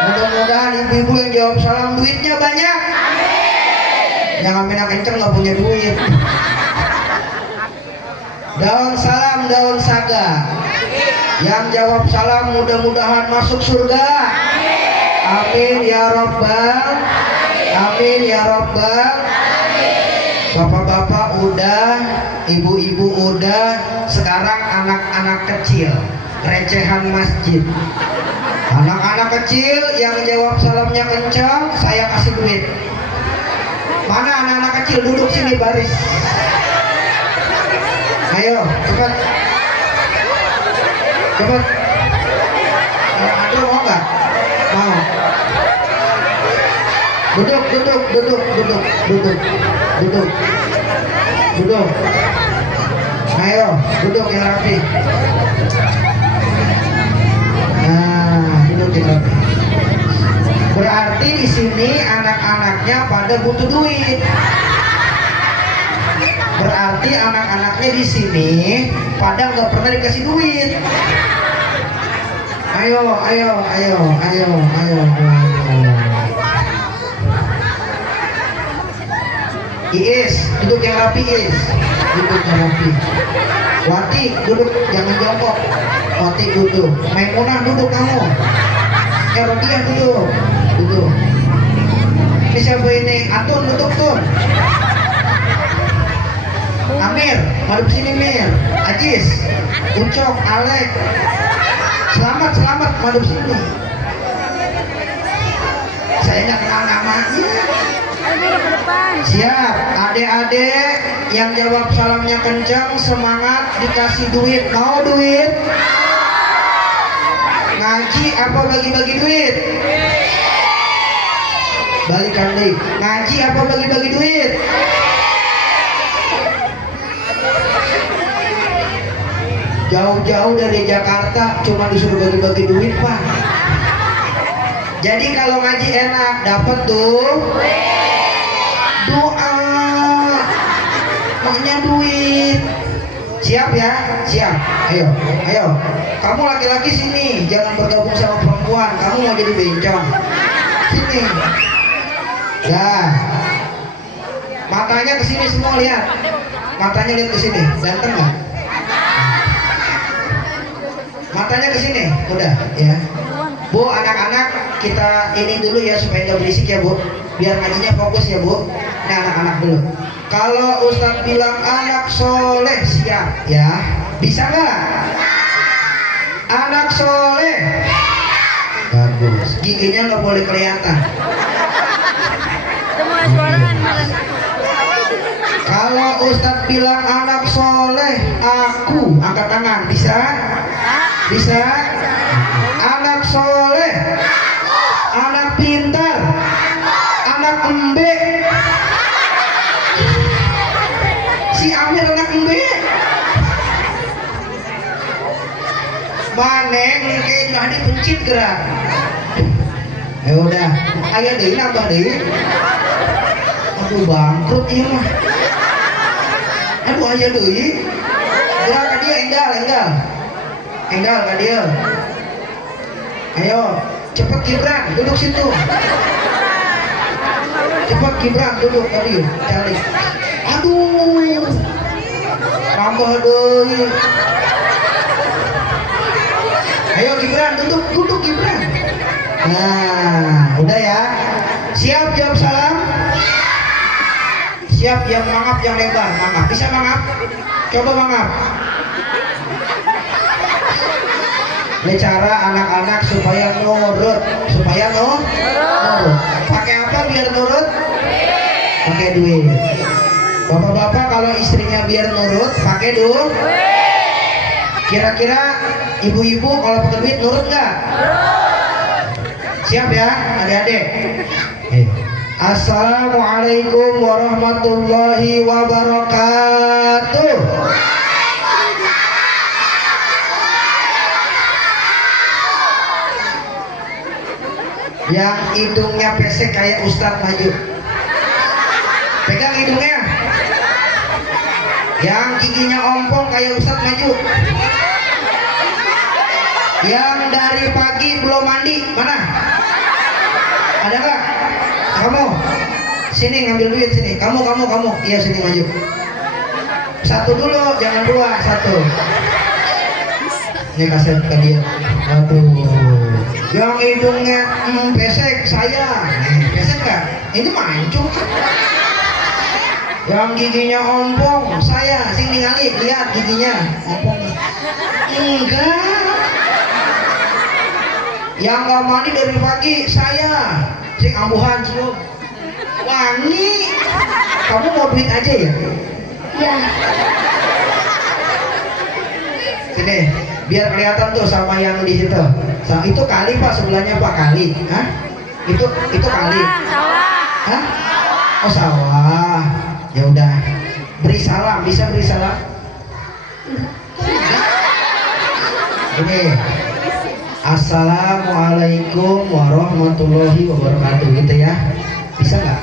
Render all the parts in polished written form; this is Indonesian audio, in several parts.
Mudah-mudahan ibu-ibu yang jawab salam duitnya banyak. Jangan minta kenceng nggak punya duit. Daun salam, daun saga. Yang jawab salam mudah-mudahan masuk surga. Amin ya robbal. Amin ya robbal. Bapak-bapak udah, ibu-ibu udah, sekarang anak-anak kecil, recehan masjid. Anak-anak kecil yang jawab salamnya kencang, saya kasih duit. Mana anak-anak kecil, duduk sini baris. Ayo, cepat. Cepat. Aduh, mau nggak? Mau. Duduk, duduk, duduk, duduk, duduk, duduk, duduk. Ayo, duduk yang rapi. Nah, duduk yang rapi. Berarti di sini anak-anaknya pada butuh duit. Berarti anak-anaknya di sini pada nggak pernah dikasih duit. Ayo, ayo, ayo, ayo, ayo, ayo. Iis, duduk yang rapi, Iis. Duduk yang rapi. Wati, duduk, jangan jongkok. Wati duduk. Maimunah duduk kamu. Rodiah duduk. Duduk. Ini siapa ini? Atun duduk tuh. Amir, madep sini Mir. Ajis, Ucok, Alek. Selamat, selamat, madep sini. Saya nggak kenal namanya. Siap, adik-adik yang jawab salamnya kencang, semangat, dikasih duit. Mau duit? Ngaji apa bagi-bagi duit? Balikan deh. Ngaji apa bagi-bagi duit? Jauh-jauh dari Jakarta cuma disuruh bagi-bagi duit, Pak. Jadi kalau ngaji enak, dapat tuh doa, maknya duit. Siap ya? Siap. Ayo, ayo. Kamu laki-laki sini, jangan bergabung sama perempuan. Kamu mau jadi bencong. Sini. Ya. Matanya ke sini semua, lihat. Matanya lihat ke sini. Ganteng nggak? Matanya ke sini. Udah, ya. Bu, anak-anak kita ini dulu ya supaya nggak berisik ya, Bu. Biar ngajinya fokus ya, Bu. Ini anak-anak dulu. Kalau Ustadz bilang anak soleh, siap ya. Bisa nggak? Anak soleh. Bagus. Giginya nggak boleh kelihatan. Kalau Ustadz bilang anak soleh, aku angkat tangan. Bisa? Bisa? Anak soleh, anak pintar, anak embe. Si Amir anak embe. Maneng kayak udah dipencit gerak. Ya udah, ayo deh nambah deh. Aduh bangkrut ini mah. Aduh ayo deh. Gerak ke dia enggal, enggal. Enggal ke dia. Ayo, cepet Gibran, duduk situ. Cepet Gibran, duduk tadi, cari. Aduh, tambah deh. Ayo Gibran, duduk, duduk Gibran. Nah, udah ya. Siap jawab salam? Siap yang mangap yang lebar, mangap. Bisa mangap? Coba mangap. Ini cara anak-anak supaya nurut, supaya nurut. Pakai apa biar nurut? Pakai duit. Bapak-bapak kalau istrinya biar nurut, pakai duit. Kira-kira ibu-ibu kalau pakai duit nurut nggak? Siap ya, adik-adik. Assalamualaikum warahmatullahi wabarakatuh. Yang hidungnya pesek kayak Ustadz maju. Pegang hidungnya. Yang giginya ompong kayak Ustadz maju. Yang dari pagi belum mandi, mana? Sini ngambil duit sini. Kamu. Iya sini maju. Satu dulu, jangan dua, satu. Ini kasih ke dia. Aduh. Yang hidungnya pesek saya. Pesek nggak? Ini mancung. Yang giginya ompong saya. Sini kali lihat giginya ompong. Enggak. Yang nggak mandi dari pagi saya. Sing ambuhan cium. Wangi. Kamu mau duit aja ya? Iya. Sini, biar kelihatan tuh sama yang di situ. Itu kali Pak, sebelahnya Pak kali. Hah? Itu kali. Sawah. Hah? Oh sawah. Ya udah. Beri salam, bisa beri salam? Ini. Assalamualaikum warahmatullahi wabarakatuh gitu ya. Bisa nggak?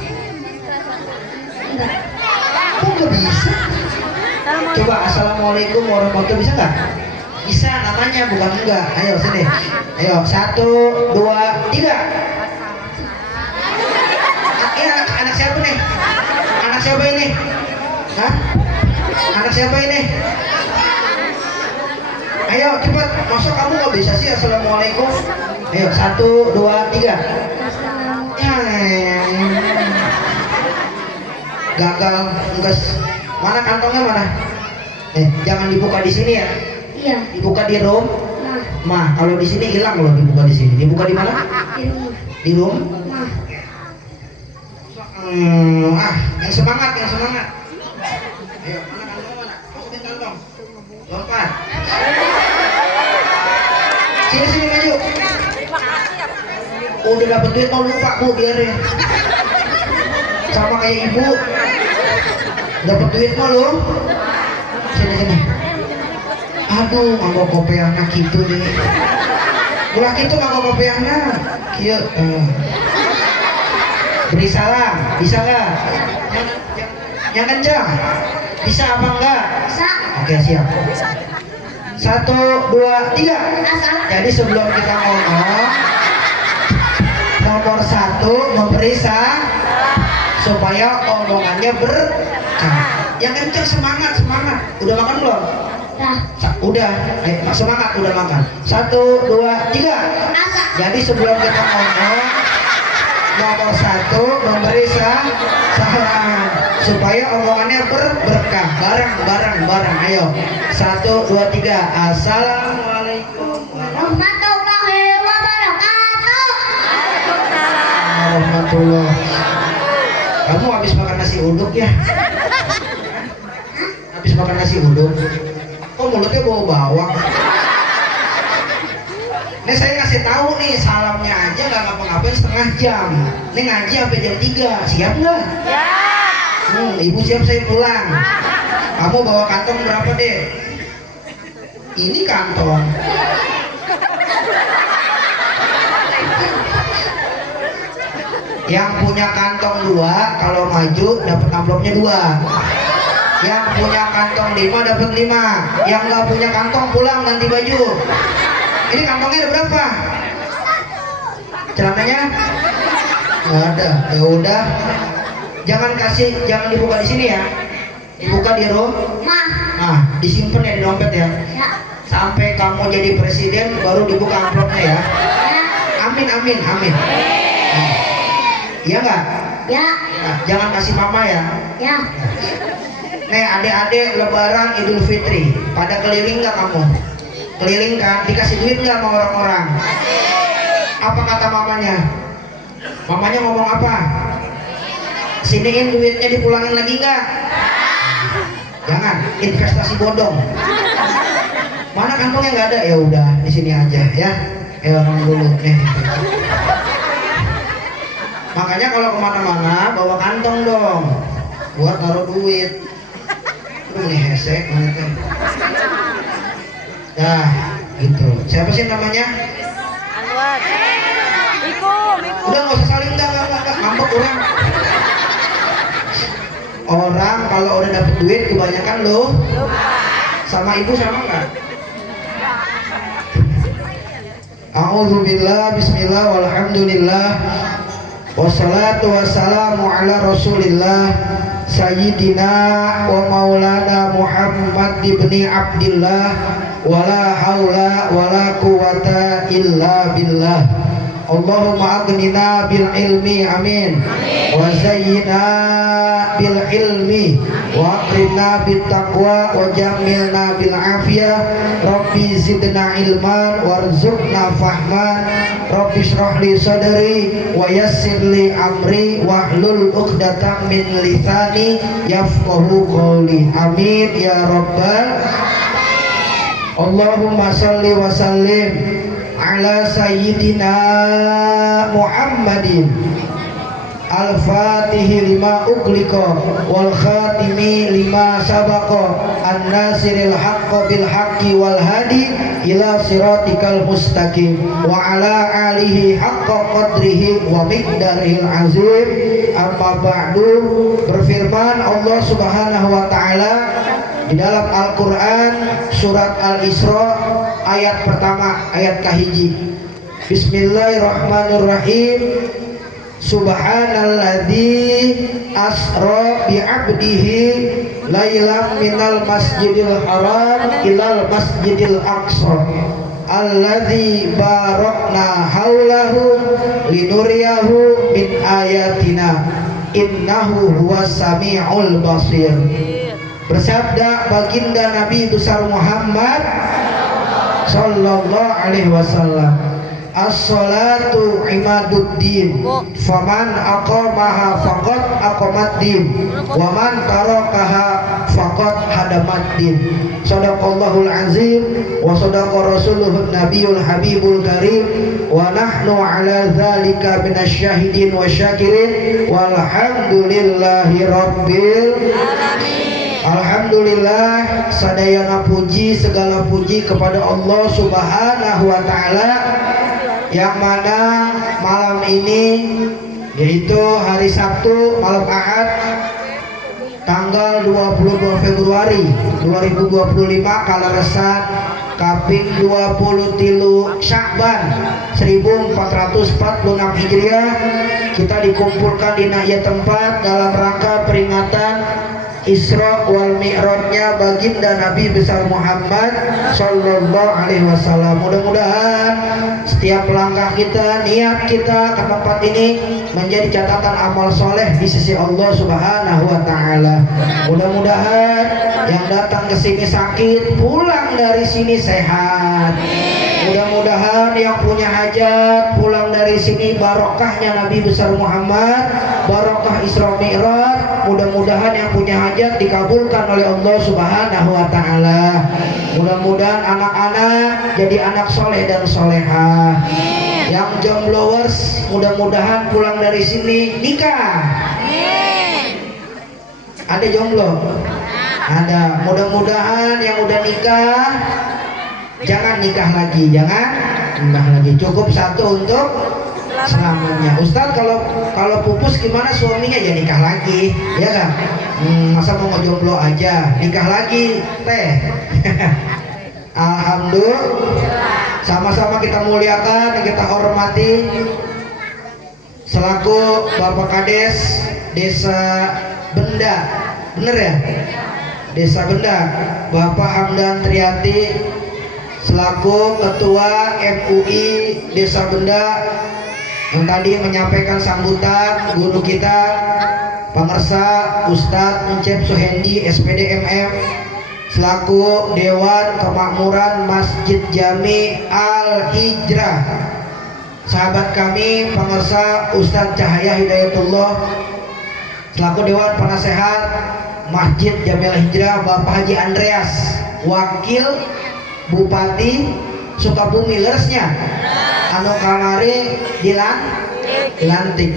Kok nggak bisa? Coba assalamualaikum warahmatullahi bisa nggak? Bisa namanya bukan enggak. Ayo sini. Ayo 1, 2, 3. Ini anak siapa nih? Anak siapa ini? Hah? Anak siapa ini? Ayo cepat. Masa kamu nggak bisa sih assalamualaikum? Ayo 1, 2, 3. Gagal, enggak. Mana kantongnya mana? Jangan dibuka di sini ya. Iya. Dibuka di room. Mah. Kalau di sini hilang loh dibuka di sini. Dibuka di mana? Di rumah. Di room. Mah. Yang semangat. Ayo, mana kantong mana? Masukin kantong. Lompat. Sini maju. Udah dapet duit mau lupa Bu, biarin. Sama kayak ibu. Dapat duit mah lo. Sini. Aduh, nganggo kopiahna gitu deh. Ulah gitu nganggo kopiahna. Kieu. Beri salam, bisa nggak? Yang kencang. Bisa apa enggak? Bisa. Oke, siap. 1, 2, 3. Asal. Jadi sebelum kita ngomong, nomor 1 memberi supaya omongannya berkah. Yang kenceng semangat. Udah makan belum? Udah. Ayo, semangat udah makan. 1, 2, 3. Asal. Jadi sebelum kita ngomong, nomor 1 memberi salam supaya omongannya berkah. Bareng. Ayo. 1, 2, 3. Assalamualaikum Warahmatullahi wabarakatuh. warahmatullahi. Kamu habis makan nasi uduk ya? Habis makan nasi uduk. Oh mulutnya bau bawang. Ini saya ngasih tahu nih, salamnya aja nggak ngapa-ngapain setengah jam. Ini ngaji sampai jam 3. Siap nggak? Ya. Ibu siap, saya pulang. Kamu bawa kantong berapa deh? Ini kantong. Yang punya kantong 2 kalau maju dapat amplopnya 2. Yang punya kantong 5 dapat 5. Yang nggak punya kantong pulang ganti baju. Ini kantongnya ada berapa? Celananya nggak ada. Ya udah, jangan dibuka di sini ya. Dibuka di room. Mah. Nah, disimpan ya di dompet ya. Ya. Sampai kamu jadi presiden baru dibuka amplopnya ya. Amin. Nah. Iya nggak? Ya. Nah, jangan kasih mama ya. Ya. Nih adik-adik Lebaran Idul Fitri, pada keliling nggak kamu? Keliling kan? Dikasih duit nggak sama orang-orang? Apa kata mamanya? Mamanya ngomong apa? Siniin duitnya, dipulangin lagi nggak? Jangan, investasi bodong. Mana kantongnya nggak ada? Ya udah di sini aja ya. Orang dulu nih. Makanya kalau kemana-mana bawa kantong dong, buat taruh duit. Ini hesek mana tuh? Dah, gitu. Siapa sih namanya? Anwar. Miku. Udah nggak usah saling, enggak, ngambek orang. Orang kalau udah dapet duit kebanyakan lo sama ibu sama nggak? A'udzubillah, bismillah, walhamdulillah. Wassalatu wassalamu ala Rasulillah Sayyidina wa maulana Muhammad ibni Abdillah. Wala haula wala quwata illa billah. Allahumma aghnina bil ilmi, amin. Wa zayyina bil ilmi wa akrimna bit taqwa wa jamilna bil afiyah. Rabbi zidna ilman warzuqna fahman. Rabbi shrah li sadri wa yassir li amri wahlul 'uqdatam min lisani yafqahu qawli. Amin ya rabbal. Allahumma salli wa sallim ala sayyidina Muhammadin al-fatihi lima ughliqa wal khatimi lima sabaqa an-nasiril haqqo bil haqqi wal hadi ila siratikal mustaqim wa ala alihi haqqa qadrihi wa miqdarihil azim. Amma ba'du. Berfirman Allah Subhanahu wa taala di dalam Al-Quran surat Al-Isra ayat pertama, ayat kahiji. Bismillahirrahmanirrahim. Subhanalladzi asra bi'abdihi lailam minal masjidil haram ilal masjidil aqsa alladzi barakna haulahu linuriyahu min ayatina innahu huwas sami'ul basir. Bersabda baginda Nabi besar Muhammad sallallahu alaihi wasallam, as-salatu imaduddin, faman aqamaha faqad aqamaddin, wa man tarakaha faqad hadamaddin. Shadaqallahul azim wa shadaqa rasuluhun nabiyul habibul karim wa nahnu ala dzalika minasyahidin wa syakirin walhamdulillahi rabbil alamin. Alhamdulillah, sadayana puji, segala puji kepada Allah Subhanahu wa taala yang mana malam ini, yaitu hari Sabtu malam Ahad tanggal 22 Februari 2025 kalaresan kaping 23 Sya'ban 1446 Hijriah, kita dikumpulkan di naya tempat dalam rangka peringatan Isra wal Mi'rajnya baginda Nabi besar Muhammad sallallahu alaihi wasallam. Mudah-mudahan setiap langkah kita, niat kita ke tempat ini menjadi catatan amal soleh di sisi Allah Subhanahu wa taala. Mudah-mudahan yang datang ke sini sakit pulang dari sini sehat. Mudah-mudahan yang punya hajat pulang dari sini barokahnya Nabi besar Muhammad, barokah Isra Mi'raj. Mudah-mudahan yang punya hajat dikabulkan oleh Allah Subhanahu wa taala. Mudah-mudahan anak-anak jadi anak soleh dan solehah. Yang jombloers mudah-mudahan pulang dari sini nikah. Ada jomblo? Ada. Mudah-mudahan yang udah nikah jangan nikah lagi, jangan nikah lagi. Cukup satu untuk selamanya. Ustadz, kalau pupus gimana suaminya ya nikah lagi, ya kan? Masa mau ngejomblo aja, nikah lagi teh. Alhamdulillah. Sama-sama kita muliakan, kita hormati selaku Bapak Kades Desa Benda, bener ya? Desa Benda, Bapak Hamdan Trianti selaku Ketua MUI Desa Benda yang tadi menyampaikan sambutan guru kita Pangersa Ustadz Encep Suhendi SPD MM selaku Dewan Kemakmuran Masjid Jami Al Hijrah, sahabat kami Pangersa Ustadz Cahaya Hidayatullah selaku Dewan Penasehat Masjid Jami Al Hijrah Bapak Haji Andreas, Wakil Bupati Sukabumi leresnya anu kamari dilantik,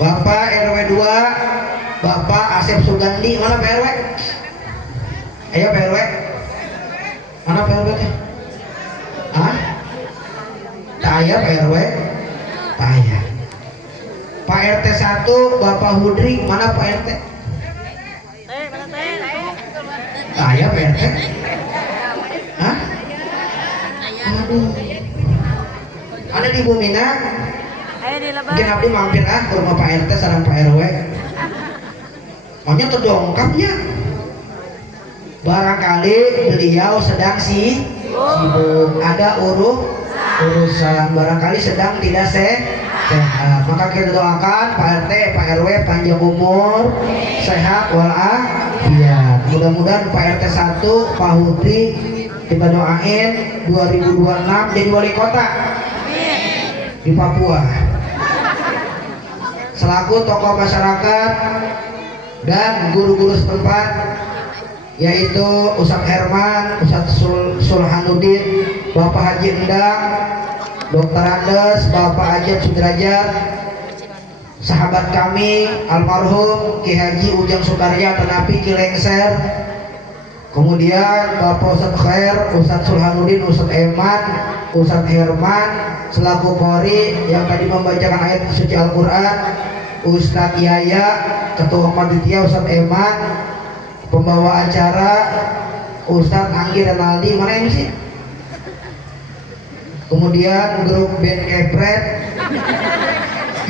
Bapak RW 2 Bapak Asep Sugandi. Mana Pak RW? Ayo Pak RW, mana Pak RW teh? Hah? Taya Pak RW? Taya. Pak RT 1 Bapak Hudri. Mana Pak RT? Taya Pak RT? Hah? Aduh. Ada di Bumina? Ayo dilebar. Mungkin abdi mampir ke rumah Pak RT sareng Pak RW. Maunya terdongkapnya. Barangkali beliau sedang sibuk, ada urusan, barangkali sedang tidak sehat. Maka kita doakan Pak RT, Pak RW panjang umur, sehat walafiat. Mudah-mudahan Pak RT 1, Pak Hudri kita doain 2026 jadi wali kota di Papua. Selaku tokoh masyarakat dan guru-guru setempat, yaitu Ustadz Herman, Ustadz Sulhanuddin, Bapak Haji Endang, Dr. Andes, Bapak Ajat Sudrajat, sahabat kami almarhum Ki Haji Ujang Sukarya Tenapi Kilengser, kemudian Bapak Ustadz Khair, Ustadz Sulhanuddin, Ustadz Eman, Ustadz Herman selaku qori yang tadi membacakan ayat suci Al-Quran, Ustadz Yaya, Ketua Panitia Ustadz Eman, pembawa acara Ustadz Anggi Renaldi, mana ini sih? Kemudian grup band Kepret,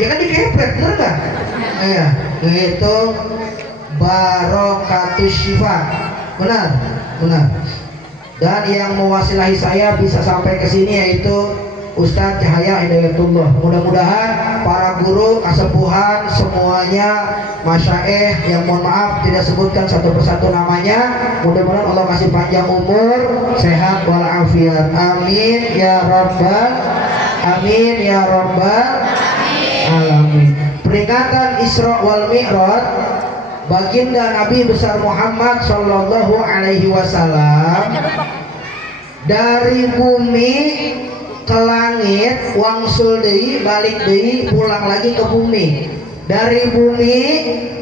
ya kan di Kepret, bener gak? Iya, yaitu Barokatus Syifa, benar. Dan yang mewasilahi saya bisa sampai ke sini yaitu Ustadz Cahaya Hidayatullah. Mudah-mudahan para guru kasepuhan semuanya, masyaikh yang mohon maaf tidak sebutkan satu persatu namanya, mudah-mudahan Allah kasih panjang umur, sehat walafiat. Amin ya rabbal alamin. Peringatan Isra wal Mi'raj baginda Nabi besar Muhammad sallallahu alaihi wasallam dari bumi ke langit, wangsul deui, balik deui, pulang lagi ke bumi. Dari bumi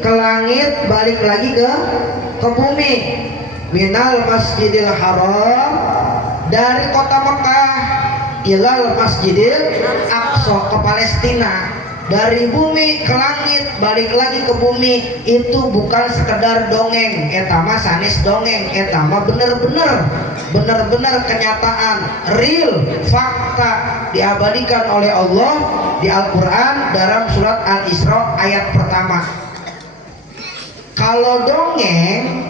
ke langit, balik lagi ke bumi. Minal Masjidil Haram, dari kota Mekah ilal Masjidil Aqsa, ke Palestina. Dari bumi ke langit, balik lagi ke bumi. Itu bukan sekedar dongeng, etama sanes dongeng, etama bener-bener kenyataan, real, fakta diabadikan oleh Allah di Al-Quran dalam surat Al-Isra ayat pertama. Kalau dongeng,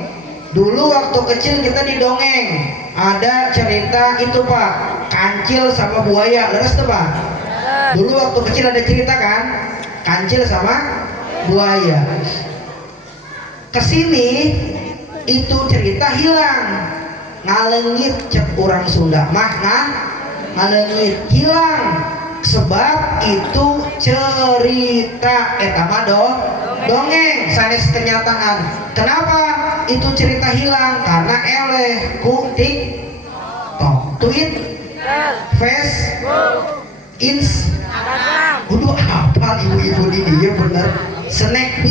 dulu waktu kecil kita didongeng, ada cerita itu Pak, kancil sama buaya, leres tuh Pak. Dulu waktu kecil ada cerita kan, kancil sama buaya. Kesini itu cerita hilang, ngalengit cek orang Sunda mah ngalengit, hilang. Sebab itu cerita etama dongeng sanes kenyataan. Kenapa itu cerita hilang? Karena eleh ku TikTok, tweet, Facebook, udah hafal ibu-ibu di dia bener, snack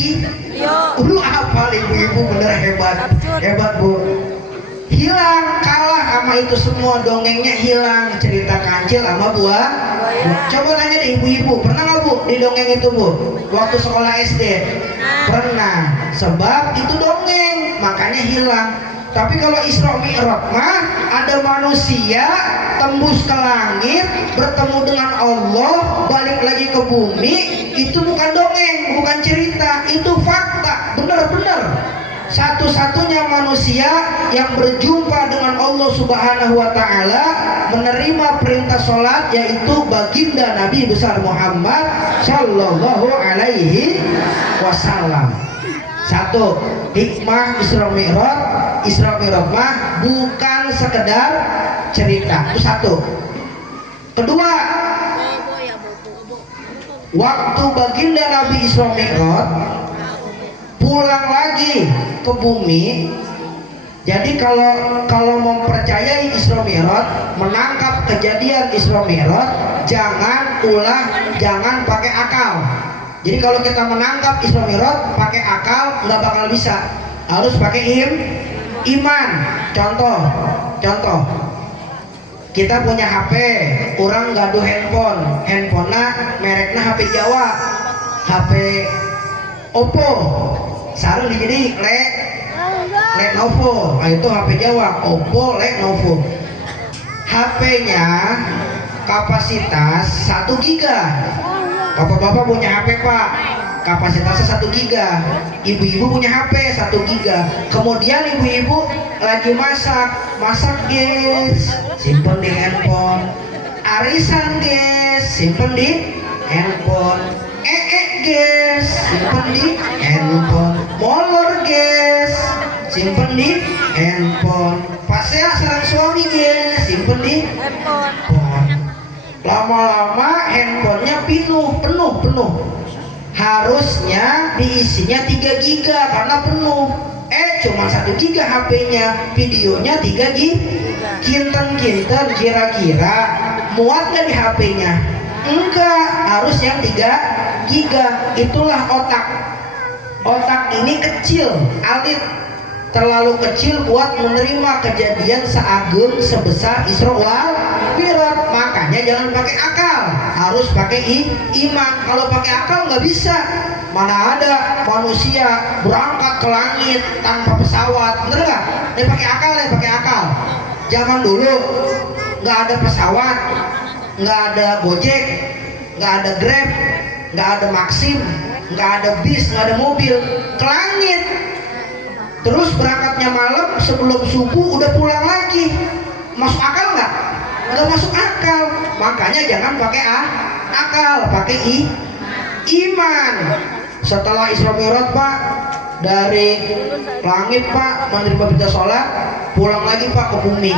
udah hafal ibu-ibu bener, hebat Bu. Hilang, kalah sama itu semua, dongengnya hilang, cerita kancil sama buah. Coba nanya deh ibu-ibu, pernah nggak Bu di dongeng itu Bu? Waktu sekolah SD? Pernah, sebab itu dongeng makanya hilang. Tapi kalau Isra Mi'raj mah ada manusia tembus ke langit, bertemu dengan Allah, balik lagi ke bumi. Itu bukan dongeng, bukan cerita, itu fakta, benar-benar. Satu-satunya manusia yang berjumpa dengan Allah Subhanahu wa Ta'ala, menerima perintah sholat, yaitu baginda Nabi besar Muhammad Sallallahu Alaihi Wasallam. Satu, hikmah Isra Mi'raj. Isra Mi'raj mah bukan sekedar cerita, itu satu. Kedua, waktu baginda Nabi Isra Mi'raj pulang lagi ke bumi. Jadi kalau mempercayai Isra Mi'raj, menangkap kejadian Isra Mi'raj, jangan pakai akal. Jadi kalau kita menangkap Isra Mi'raj pakai akal nggak bakal bisa, harus pakai iman. Contoh, kita punya HP, orang gaduh handphonenya mereknya HP Jawa, HP Oppo, sarung jadi Lenovo, nah itu HP Jawa, Oppo, Lenovo. HP-nya kapasitas 1 giga, Bapak-bapak punya HP pak, kapasitasnya 1 giga. Ibu-ibu punya HP 1 giga. Kemudian ibu-ibu lagi masak guys, simpen di handphone. Arisan guys, simpen di handphone. Guys, simpen di handphone. Molor guys, simpen di handphone. Pasea sarang suami guys, simpen di handphone. Lama-lama handphonenya penuh. Harusnya diisinya 3 giga karena penuh. Cuma 1 giga HP-nya, videonya 3 giga. Kinten kira-kira muat gak di HP-nya? Enggak, harus yang 3 giga. Itulah otak ini kecil, alit, terlalu kecil buat menerima kejadian seagung sebesar Isra wal Mi'raj. Makanya jangan pakai akal, harus pakai iman. Kalau pakai akal nggak bisa. Mana ada manusia berangkat ke langit tanpa pesawat, bener nggak? Pakai akal. Zaman dulu nggak ada pesawat, nggak ada Gojek, nggak ada Grab, nggak ada Maxim, nggak ada bis, nggak ada mobil, ke langit. Terus berangkatnya malam, sebelum subuh udah pulang lagi. Masuk akal nggak? Nggak masuk akal. Makanya jangan pakai akal, pakai iman. Setelah Isra Mi'raj pak, dari langit pak menerima berita sholat, pulang lagi pak ke bumi.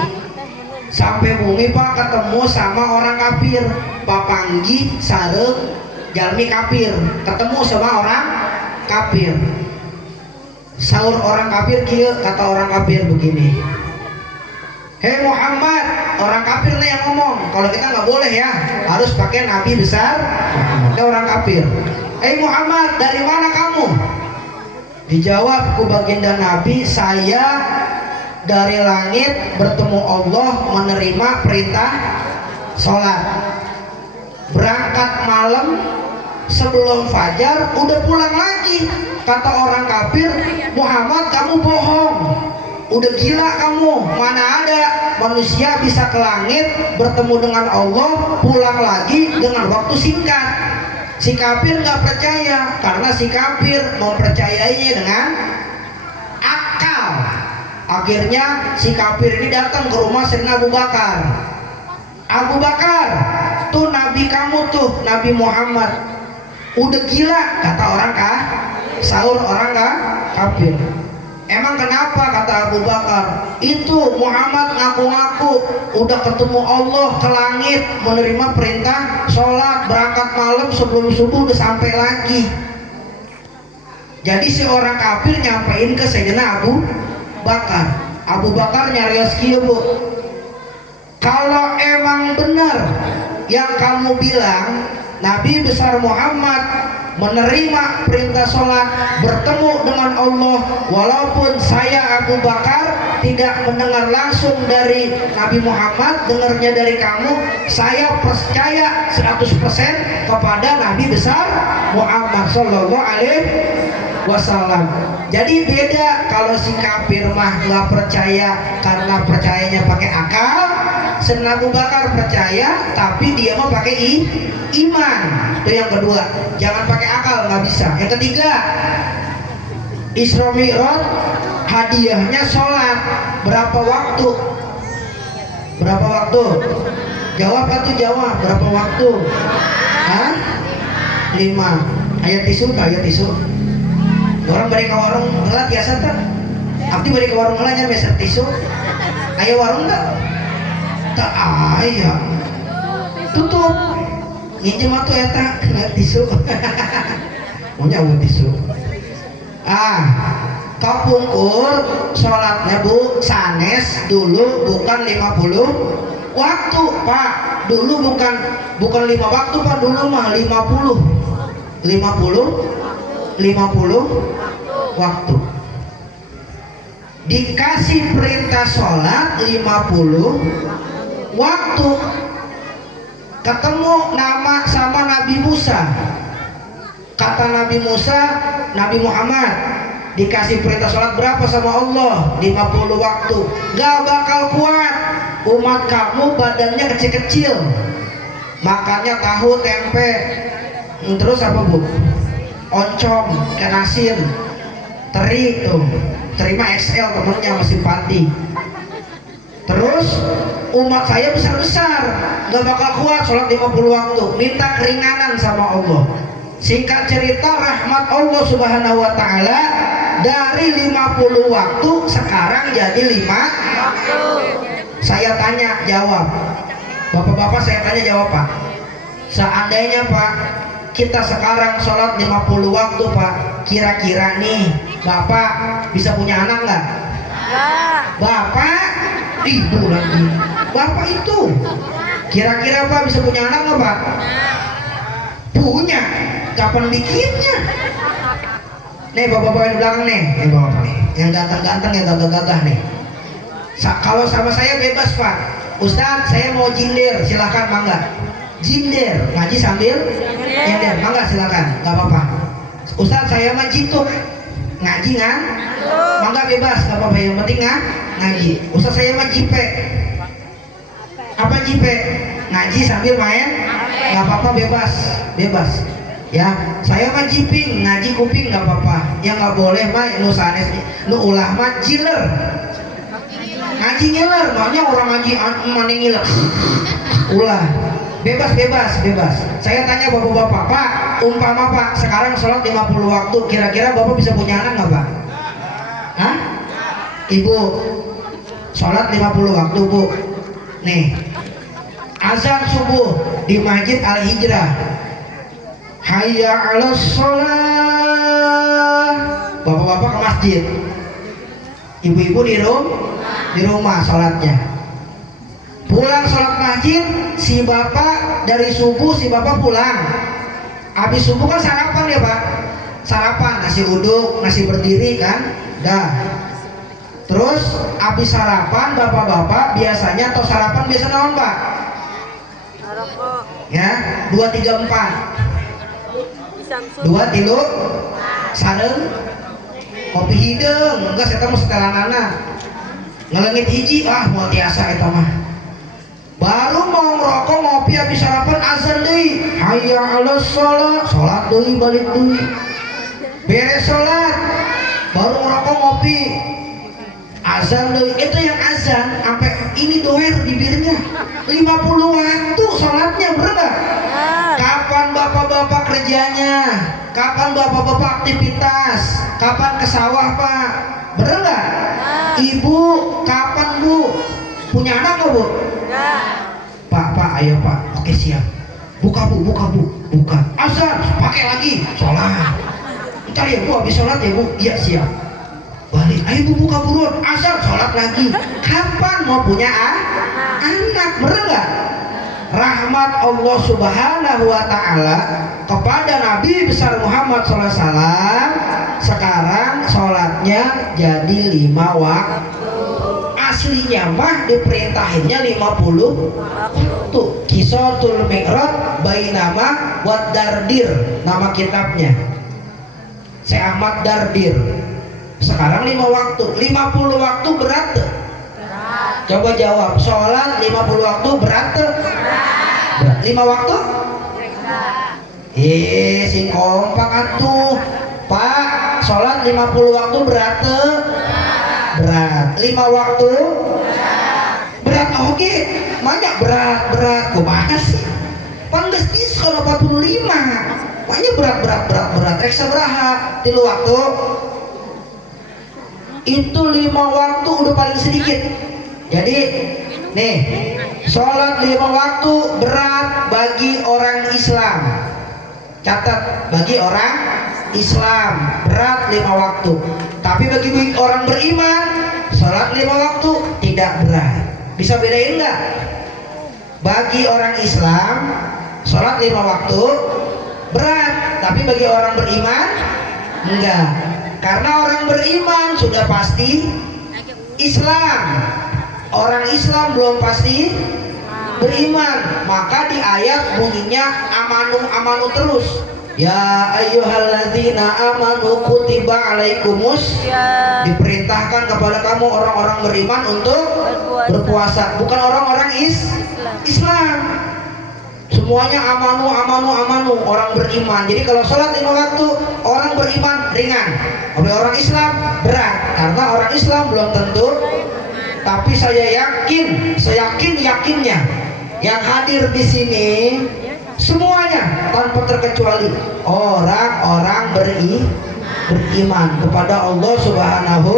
Sampai bumi pak ketemu sama orang kafir, pak Panggi sareng jalmi kafir, ketemu sama orang kafir. Sahur orang kafir kieu, kata orang kafir begini, hei Muhammad, orang kafir nih yang ngomong. Kalau kita nggak boleh ya, harus pakai nabi besar. Ada orang kafir, hei Muhammad, dari mana kamu? Dijawab ku baginda Nabi, saya dari langit bertemu Allah, menerima perintah sholat. Berangkat malam sebelum fajar udah pulang lagi. Kata orang kafir, Muhammad kamu bohong, udah gila kamu. Mana ada manusia bisa ke langit bertemu dengan Allah, pulang lagi dengan waktu singkat. Si kafir nggak percaya karena si kafir mempercayainya dengan akal. Akhirnya si kafir ini datang ke rumah Sayyidina Abu Bakar. Abu Bakar, tuh nabi kamu tuh, Nabi Muhammad udah gila, kata orang sahur orang kafir. Emang kenapa, kata Abu Bakar? Itu Muhammad ngaku-ngaku udah ketemu Allah ke langit, menerima perintah sholat, berangkat malam sebelum subuh udah sampai lagi. Jadi si orang kafir nyampein ke Sayyidina Abu Bakar. Abu Bakar nyarios kieu bu, kalau emang benar yang kamu bilang Nabi besar Muhammad menerima perintah sholat, bertemu dengan Allah, walaupun saya Abu Bakar tidak mendengar langsung dari Nabi Muhammad, dengarnya dari kamu, saya percaya 100% kepada Nabi besar Muhammad Sallallahu Alaihi Wasallam. Jadi beda kalau si kafir mah nggak percaya karena percayanya pakai akal. Sayyidina Abu Bakar percaya tapi dia mau pakai iman. Itu yang kedua, jangan pakai akal, nggak bisa. Yang ketiga, Isra Mi'raj hadiahnya sholat. Berapa waktu? Jawab atau jawab, berapa waktu? 5. Ayat tisu. Orang balik ke warung ngelat biasa tak? Abdi balik ke warung ngelatnya biasa tisu. Ayah warung tak? Tak ayah. Tutup. Nginjem atuh eta kena tisu. Mau nyawa tisu. Kapungkur sholatnya bu sanes dulu bukan 50 waktu pak. Dulu bukan 5 waktu pak, dulu mah 50 waktu. Dikasih perintah sholat 50 waktu. Ketemu nama sama Nabi Musa. Kata Nabi Musa, Nabi Muhammad dikasih perintah sholat berapa sama Allah? 50 waktu. Gak bakal kuat, umat kamu badannya kecil-kecil, makannya tahu tempe Terus apa bu? Oncom, ikan asin, teri tuh, terima XL temennya masih simpati. Terus umat saya besar-besar, nggak bakal kuat sholat 50 waktu, minta keringanan sama Allah. Singkat cerita, rahmat Allah subhanahu wa ta'ala, dari 50 waktu sekarang jadi 5 waktu. Saya tanya jawab, bapak-bapak saya tanya jawab pak. Seandainya pak kita sekarang sholat 50 waktu pak, kira-kira nih bapak bisa punya anak nggak? Bapak ibu lagi, bapak itu kira-kira pak bisa punya anak nggak pak? Punya. Kapan bikinnya? Nih bapak-bapak yang di belakang nih, bapak nih, yang ganteng-ganteng, yang gagah-gagah nih. Kalau sama saya bebas pak. Ustadz saya mau jinder, silakan mangga. Jinder, ngaji sambil jinder, mangga silakan, nggak apa-apa. Ustadz saya mah jitu, ngaji kan? Mangga bebas, nggak apa-apa, yang penting ngaji. Ustadz saya mah jipe. Apa jipe? Ngaji sambil main, nggak apa-apa, bebas. Ya, saya mah jiping, ngaji kuping nggak apa-apa. Yang nggak boleh mah nu sanes, nu ulah mah jiler. Ngaji ngiler, makanya orang ngaji mana ngiler. Ulah. Bebas. Saya tanya bapak-bapak, Pak, umpama Pak sekarang sholat 50 waktu, kira-kira Bapak bisa punya anak nggak Pak? Hah? Ibu sholat 50 waktu Bu. Nih, azan subuh di Masjid Al-Hijrah. Hayya 'alas sholat. Bapak-bapak ke masjid. Ibu-ibu di rumah sholatnya. Pulang sholat masjid, si bapak dari subuh si bapak pulang. Habis subuh kan sarapan ya pak, sarapan nasi uduk, nasi berdiri kan, dah. Terus habis sarapan bapak-bapak biasanya atau sarapan biasa naon pak? Ya, 2, 3, 4. 2, 3, sareng, kopi hidung, enggak saya mau setelanana. Ngelengit hiji, mau biasa itu mah. Baru mau ngerokok ngopi habis sarapan azan deui. Hayya 'alas sholat, sholat deui balik deui. Beres sholat, baru ngerokok ngopi. Azan deui, itu yang azan sampai ini doer bibirnya. 50 waktu sholatnya bener. Kapan bapak-bapak kerjanya? Kapan bapak-bapak aktivitas? Kapan ke sawah pak? Bener nggak? Ibu kapan bu? Punya anak nggak bu? Pak, ayo pak. Oke siap. Buka bu. Azan, pakai lagi. Sholat. Ntar ya bu, habis sholat ya bu. Iya siap. Balik. Ayo bu buka buruan. Azan, sholat lagi. Kapan mau punya anak? Bener nggak? Rahmat Allah subhanahu wa ta'ala kepada Nabi besar Muhammad SAW. Sekarang sholatnya jadi 5 waktu. Aslinya mah diperintahinnya 50 waktu. Qisatul Mi'raj bainama wad Dardir nama kitabnya, Syekh Ahmad Dardir. Sekarang 5 waktu. 50 waktu berat tuh? Coba jawab, sholat 50 waktu berat tuh? Berat. 5 waktu? Sing kompak atuh Pak. Sholat 50 waktu berat tuh? Berat. 5 waktu? Berat. Oke, banyak berat. Kumaha sih? Pangges diskon 45. Makanya berat. Reksa beraha 3 waktu. Itu 5 waktu udah paling sedikit. Jadi nih, sholat 5 waktu berat bagi orang Islam. Catat, bagi orang Islam berat 5 waktu. Tapi bagi orang beriman, sholat 5 waktu tidak berat. Bisa bedain nggak? Bagi orang Islam, sholat 5 waktu berat. Tapi bagi orang beriman, enggak. Karena orang beriman sudah pasti Islam. Orang Islam belum pasti beriman. Maka di ayat bunyinya amanu terus. Ya ayyuhalladzina amanu kutiba alaikumus. Diperintahkan kepada kamu orang-orang beriman untuk berpuasa. Bukan orang-orang Islam. Semuanya amanu, amanu, amanu, orang beriman. Jadi kalau sholat 5 waktu, orang beriman ringan. Oleh orang Islam berat, karena orang Islam belum tentu. Tapi saya yakin, seyakin-yakinnya yang hadir di sini semuanya tanpa terkecuali orang-orang beriman kepada Allah Subhanahu,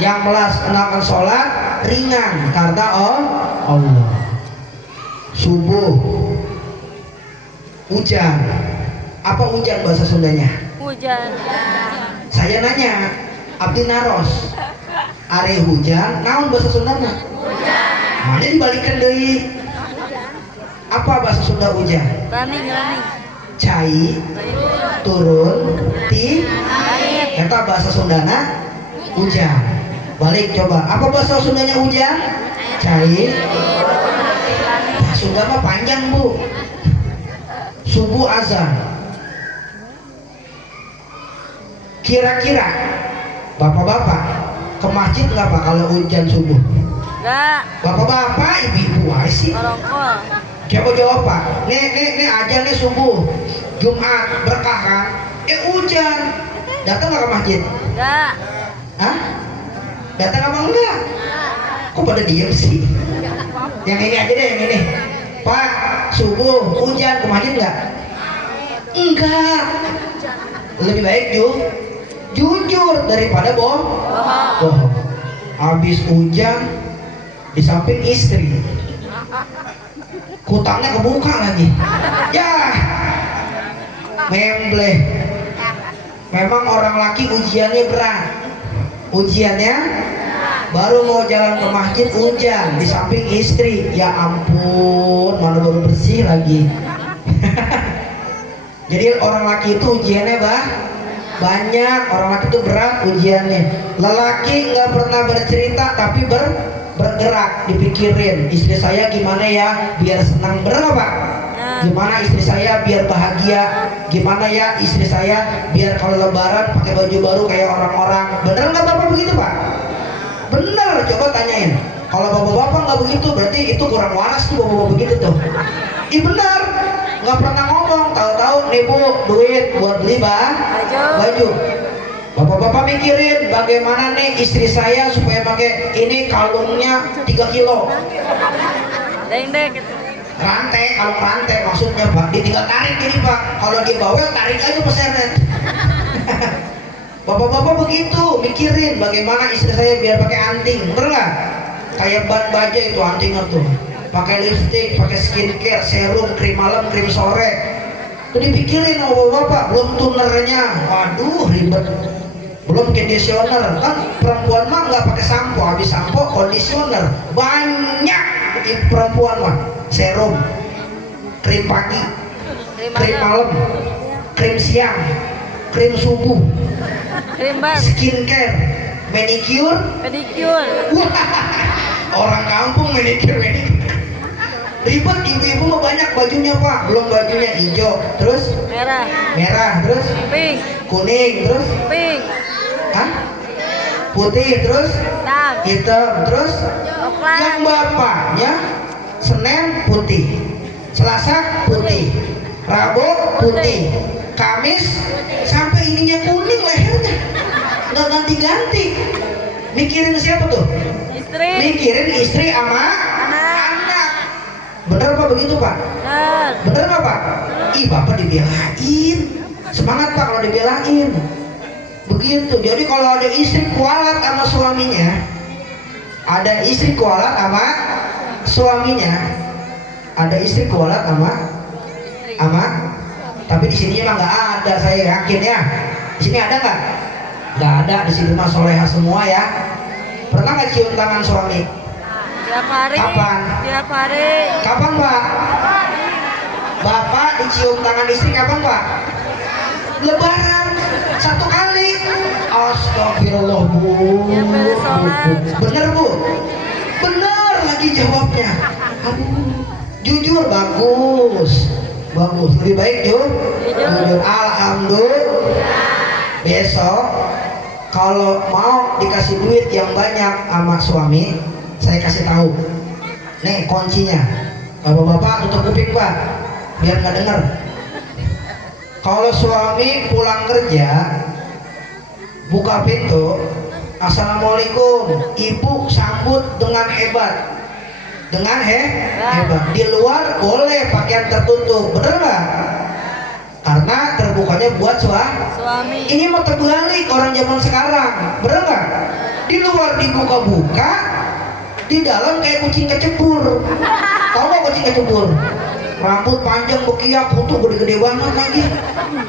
yang melaksanakan sholat ringan karena Allah. Subuh, hujan. Apa hujan bahasa Sundanya? Hujan. Saya nanya, abdi naros. Are hujan, naon bahasa Sundanya? Hujan. Mana dibalikan deui? Apa bahasa Sunda hujan? Raning. Cai, turun, ti. Eta bahasa Sundana hujan. Balik coba. Apa bahasa Sundanya hujan? Cai. Sunda mah panjang bu. Subuh azan. Kira-kira bapak-bapak ke masjid nggak pak kalau hujan subuh? Enggak. Bapak-bapak, ibu-ibu aja sih. Barongkol. Coba jawab pak. Nih aja nih subuh Jumat berkah kan? Hujan. Datang nggak ke masjid? Enggak. Hah? Datang apa enggak? Kok pada diem sih? Yang ini aja deh, yang ini. Pak, subuh hujan ke masjid nggak? Enggak. Lebih baik jujur daripada bohong. Habis hujan di samping istri, kutangnya kebuka lagi. Ya, membleh. Memang orang laki ujiannya berat. Ujiannya baru mau jalan ke masjid hujan di samping istri. Ya ampun, mana baru bersih lagi. Jadi orang laki itu ujiannya banyak. Orang laki itu berat ujiannya. Lelaki nggak pernah bercerita tapi bergerak, dipikirin istri saya gimana ya biar senang, bener nggak pak? Gimana istri saya biar bahagia, gimana ya istri saya biar kalau lebaran pakai baju baru kayak orang-orang. Bener nggak bapak begitu pak? Bener, coba tanyain. Kalau bapak-bapak nggak begitu berarti itu kurang waras tuh bapak-bapak begitu tuh. Ih bener, nggak pernah ngomong, tahu-tahu nih bu duit buat beli baju. Bapak-bapak mikirin bagaimana nih istri saya supaya pakai ini kalungnya 3 kilo. Deng. Rantai, kalung rantai maksudnya pak, ditinggal tarik ini pak. Kalau dia bawel tarik aja peseret. Bapak-bapak begitu mikirin bagaimana istri saya biar pakai anting, bener nggak? Kayak ban baja itu antingnya tuh. Pakai lipstick, pakai skincare, serum, krim malam, krim sore. Itu dipikirin sama bapak-bapak. Belum tunernya, waduh ribet. Belum conditioner, kan perempuan mah nggak pakai sampo, habis sampo conditioner. Banyak perempuan mah serum, krim pagi, krim malam, krim siang, krim subuh, Krim ban. skincare, manicure. Wah, orang kampung manicure. Ribet, ibu-ibu mah banyak bajunya pak. Belum bajunya hijau, terus merah, terus Pink. kuning, terus hah? Putih, terus hitam, terus yang bapaknya Senin putih, Selasa putih, Rabu putih, Kamis sampai ininya kuning lehernya, nggak ganti-ganti. Mikirin siapa tuh? Istri. Mikirin istri sama anak. Bener apa begitu pak? Bener nggak pak? Ih bapak dibelain. Semangat pak kalau dibelain. Begitu. Jadi kalau ada istri kualat sama suaminya, ada istri kualat sama suaminya, ada istri kualat sama tapi di sini emang nggak ada, saya yakin ya. Di sini ada nggak? Nggak ada. Di sini mah soleha semua ya. Pernah nggak cium tangan suami? Tiap hari. Kapan? Tiap hari. Kapan pak? Bapak dicium tangan istri kapan pak? Lebaran 1 kali. Astagfirullah bu. Bener bu? Bener lagi jawabnya. Aduh, jujur bagus. Lebih baik jujur. Alhamdulillah. Besok kalau mau dikasih duit yang banyak sama suami, saya kasih tahu. Nih kuncinya. Bapak-bapak tutup kuping Pak, biar nggak dengar. Kalau suami pulang kerja, buka pintu, assalamualaikum, ibu sambut dengan hebat, dengan hebat. Di luar boleh pakaian tertutup, bener nggak? Karena terbukanya buat Suami. ini mau terbalik orang zaman sekarang, bener nggak? Di luar dibuka-buka, di dalam kayak kucing kecebur. Tahu nggak kucing kecebur? Rambut panjang bekiak, kutu gede-gede banget lagi.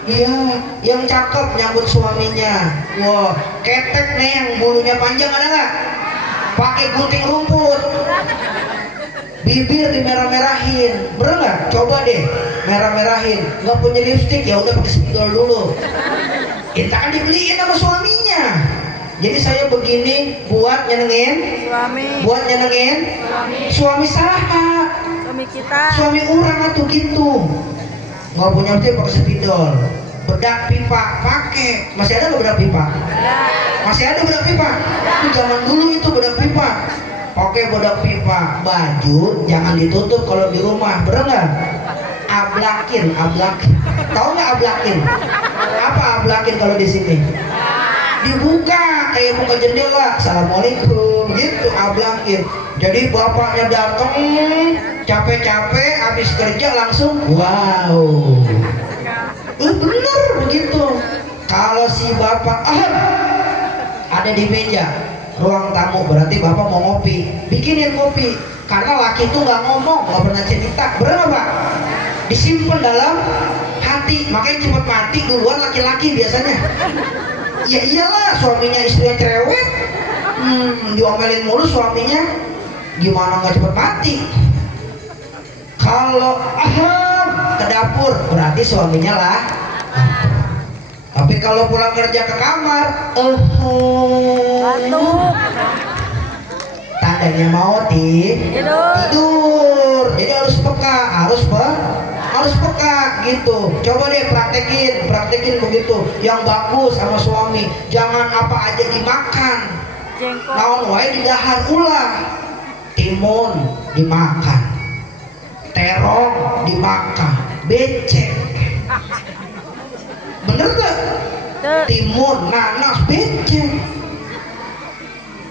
Iya, yang cakep nyambut suaminya. Wah, ketek nih yang bulunya panjang ada nggak? Pakai gunting rumput. Bibir dimerah-merahin, bener nggak? Coba deh, merah-merahin. Nggak punya lipstick ya udah pakai spidol dulu. Kita kan dibeliin sama suaminya. Jadi saya begini buat nyenengin, buat nyenengin suami saha, Suami kita. suami orang atau gitu. Nggak punya lipstick pakai spidol. Bedak pipa pakai. Masih ada nggak bedak pipa? Masih ada bedak pipa? Itu zaman dulu itu bedak pipa. Pakai bedak pipa. Baju jangan ditutup kalau di rumah, bener nggak? Ablakin. Tahu nggak ablakin? Apa ablakin kalau di sini? Dibuka kayak buka jendela, assalamualaikum gitu, ablakin. Jadi bapaknya datang capek-capek habis kerja langsung wow. Bener begitu. Kalau si bapak ada di meja ruang tamu, berarti bapak mau ngopi, bikinin kopi. Karena laki itu nggak ngomong, nggak pernah cerita, bener nggak Pak? Disimpan dalam hati, makanya cepet mati duluan laki-laki biasanya. Ya iyalah, suaminya istrinya cerewet, diomelin mulu suaminya, gimana nggak cepet mati? Kalau ke dapur berarti suaminya lah. Tapi kalau pulang kerja ke kamar, Batuk. tandanya mau tidur. Jadi harus peka, harus peka gitu. Coba deh praktekin begitu. Yang bagus sama suami, jangan apa aja dimakan. Jengkol. Naon wae didahar ulah. Timun dimakan, terong dimakan, becek. Bener gak? Timun, nanas, becek.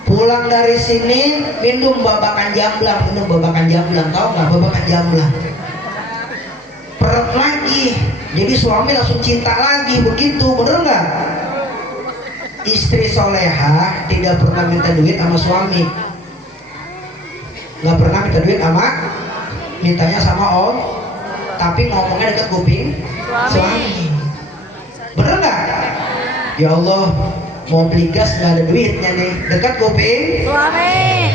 Pulang dari sini minum babakan jamblang, tahu nggak babakan jamblang? Perut lagi, jadi suami langsung cinta lagi begitu, bener nggak? Istri soleha tidak pernah minta duit sama suami, nggak pernah minta duit sama, mintanya sama om, tapi ngomongnya dekat kuping suami. Bener nggak? Ya Allah, mau beli gas nggak ada duitnya nih, dekat kuping Suami.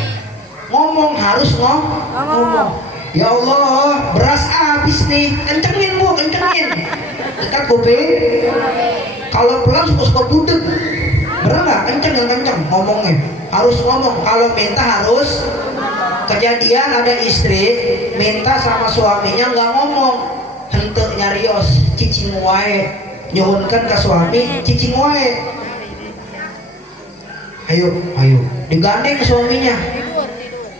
ngomong, harus ngomong. Ya Allah, beras habis nih, kencengin bu, dekat kuping. Kalau pelan suka budek, bener nggak? Kenceng ngomongnya, harus ngomong. Kalau minta harus. Kejadian ada istri minta sama suaminya nggak ngomong, henteu nyarios, cicing wae, nyuhunkan ke suami, cicing wae. Ayo digandeng suaminya.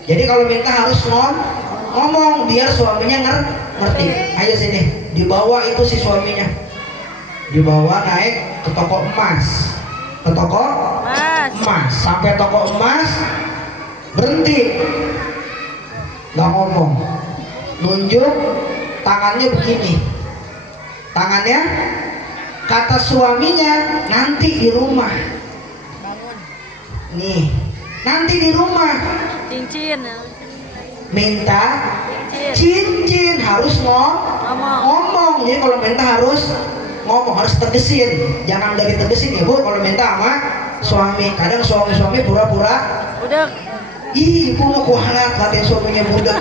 Jadi kalau minta harus ngomong biar suaminya ngerti. Ayo sini, dibawa itu si suaminya, dibawa naik ke toko emas, sampai toko emas berhenti, nggak ngomong, nunjuk tangannya begini, tangannya kata suaminya nanti di rumah. Nih, nanti di rumah Cincin. minta cincin harus ngomong. Jadi kalau minta harus ngomong, harus tegesin, jangan dari tegesin ya bu. Kalau minta sama suami, kadang suami pura-pura Udah. ih ibu mau kualat katanya suaminya budak.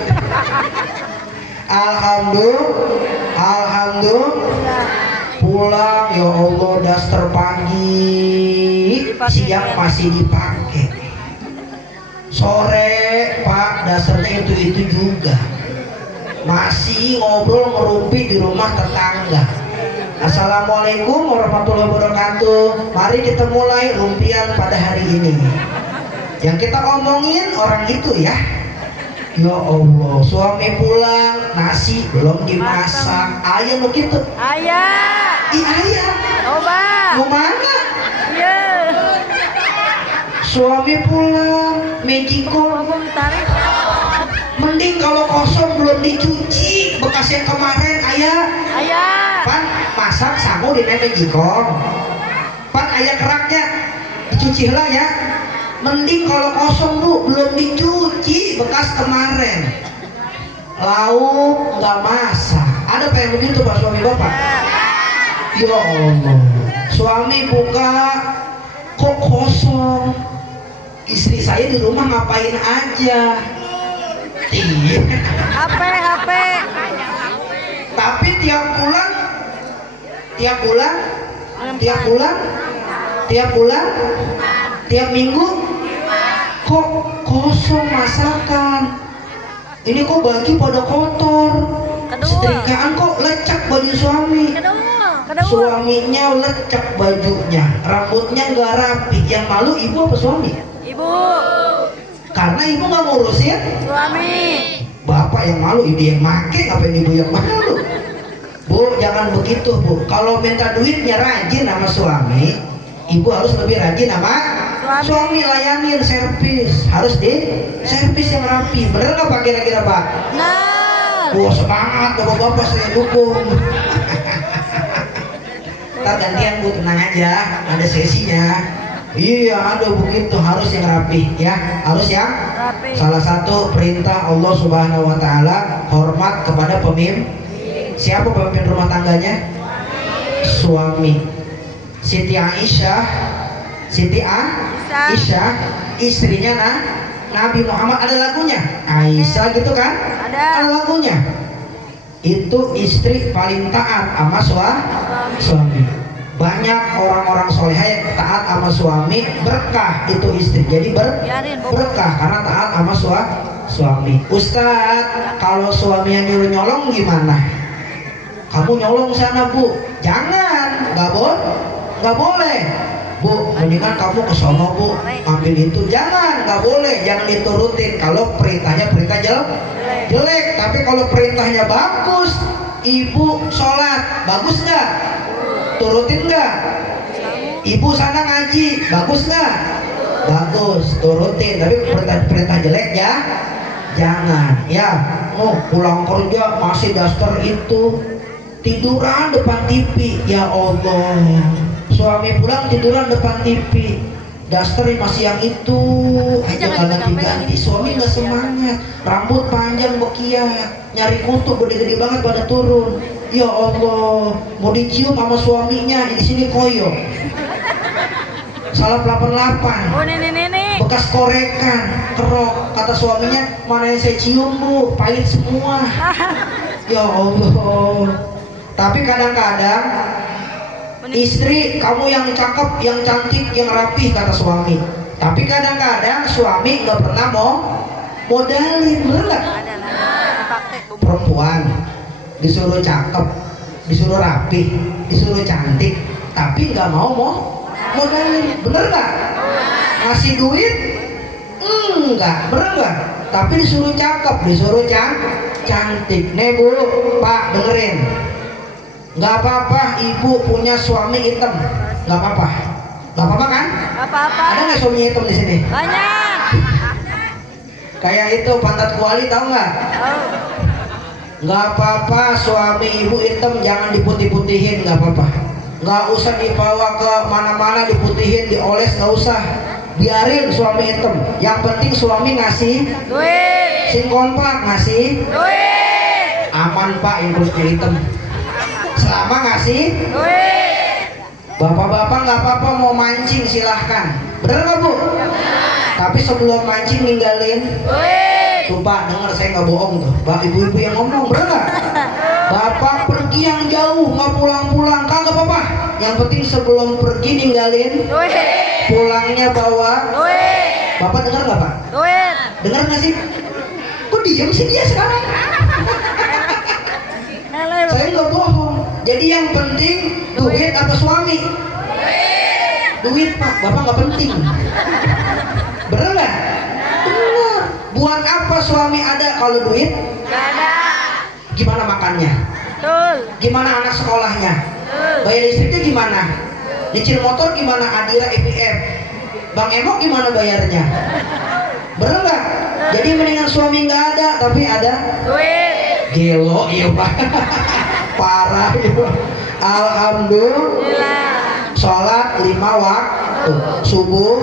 Alhamdulillah pulang, ya Allah, daster pagi siang masih dipakai, sore Pak dasarnya itu juga masih ngobrol ngerumpi di rumah tetangga. Assalamualaikum warahmatullahi wabarakatuh, mari kita mulai rumpian pada hari ini. Yang kita ngomongin orang itu ya. Ya Allah, suami pulang nasi belum dimasak. Aya nu kitu. Ayah. Ih aya. Coba. Mau mana? Iya. Suami pulang, magicom. Ngomong tarik. Mending kalau kosong belum dicuci, bekas yang kemarin ayah. Ayah. Pan masak sangu di magicom. Pan ayah keraknya dicuci lah ya. Mending kalau kosong bu, belum dicuci, bekas kemarin. Lauk nggak masak. Ada apa yang begitu pak suami bapak? Ya Allah. Suami buka kok kosong. Istri saya di rumah ngapain aja? Iya. HP. Tapi tiap bulan, tiap minggu kok kosong masakan. Ini kok baju pada kotor. Setrikaan kok lecek baju suami. Kedua. Suaminya lecek bajunya, rambutnya nggak rapi. Yang malu ibu apa suami? Ibu. Karena ibu nggak ngurusin Suami. bapak yang malu, ibu yang make, ngapain ibu yang malu? Bu, jangan begitu bu. Kalau minta duitnya rajin sama suami, ibu harus lebih rajin sama suami. Layanin servis, harus di servis yang rapi. Bener nggak pak kira-kira pak? Nah. Wah semangat bapak-bapak, saya dukung. Ntar gantian bu, tenang aja, ada sesinya. Iya ada begitu, harus yang rapi ya, harus yang Rapi. salah satu perintah Allah Subhanahu Wa Taala hormat kepada pemimpin. Siapa pemimpin rumah tangganya? Suami. Siti Aisyah, istrinya Nabi Muhammad, ada lagunya. Aisyah gitu kan? Ada lagunya. Itu istri paling taat sama suami. Banyak orang-orang soleha yang taat sama suami, berkah itu istri. Jadi berkah karena taat sama suami. Ustadz, kalau suaminya nyuruh nyolong gimana? Kamu nyolong sana bu? Jangan, nggak boleh. Bu, mendingan kamu ke sono bu, ambil itu. Jangan, nggak boleh, jangan diturutin. Kalau perintahnya perintah jelek, tapi kalau perintahnya bagus, ibu sholat, bagus nggak? Turutin nggak? Ibu sana ngaji, bagus nggak? Bagus, turutin. Tapi perintah jelek ya, jangan. Ya, pulang kerja masih daster itu, tiduran depan TV. Ya Allah, suami pulang tiduran depan TV, daster masih yang itu aja nggak ganti-ganti. Suami nggak semangat, rambut panjang bekiat, nyari kutu gede-gede banget pada turun. Ya Allah, mau dicium sama suaminya, di sini koyo. Salah 88. Oh nenek. Bekas korekan, kerok. Kata suaminya, mana yang saya cium bu, pahit semua. Ya Allah. Tapi kadang-kadang istri kamu yang cakep, yang cantik, yang rapih kata suami. Tapi kadang-kadang suami nggak pernah mau modalin, bener nggak? Perempuan disuruh cakep, disuruh rapih, disuruh cantik, tapi nggak mau modalin, bener nggak? Ngasih duit enggak, bener nggak? Tapi disuruh cakep, disuruh cantik. Nih bu, pak dengerin, nggak apa-apa ibu punya suami hitam, nggak apa-apa kan? Nggak apa-apa. Ada nggak suami hitam di sini? Banyak. Kayak itu pantat kuali, tahu nggak? Nggak apa-apa suami ibu hitam, jangan diputih-putihin, nggak apa-apa. Nggak usah dibawa ke mana-mana diputihin, dioles, nggak usah. Biarin suami hitam. Yang penting suami ngasih Duit. sing kompak, ngasih Duit. aman pak, yang kulitnya hitam. Selama ngasih Duit. bapak-bapak nggak apa-apa, mau mancing silahkan. Bener nggak bu? Tapi sebelum mancing ninggalin Duit. tuh pak, denger saya nggak bohong tuh, pak ibu-ibu yang ngomong, bener nggak? Bapak pergi yang jauh nggak pulang-pulang, kagak apa-apa. Yang penting sebelum pergi ninggalin Duit. pulangnya bawa Duit. Bapak dengar nggak pak? Duit. Dengar nggak sih? Kok diem sih dia sekarang? Saya nggak bohong. Jadi yang penting duit apa suami? Duit pak, bapak nggak penting. Bener nggak? Bener. Buat apa suami ada kalau duit? Gak ada. Gimana makannya? Betul. Gimana anak sekolahnya? Betul. Bayar listriknya gimana? Nyicil motor gimana? Adira IPF. Bang Emok gimana bayarnya? Bener nggak? Jadi mendingan suami nggak ada tapi ada Duit. gelo, iya Pak. Parah iya. Alhamdulillah. Sholat 5 waktu, subuh,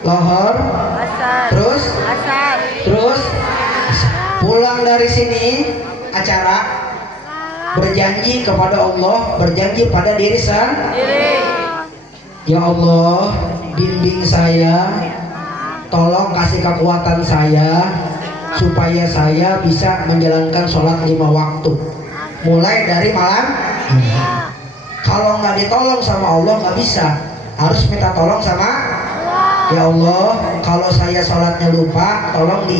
lohor, Asar. terus Asar. pulang dari sini acara berjanji kepada Allah, berjanji pada diri Diri. ya Allah, bimbing saya, tolong kasih kekuatan saya supaya saya bisa menjalankan sholat 5 waktu mulai dari malam ini. Kalau nggak ditolong sama Allah nggak bisa, harus minta tolong sama ya Allah. Kalau saya sholatnya lupa, tolong di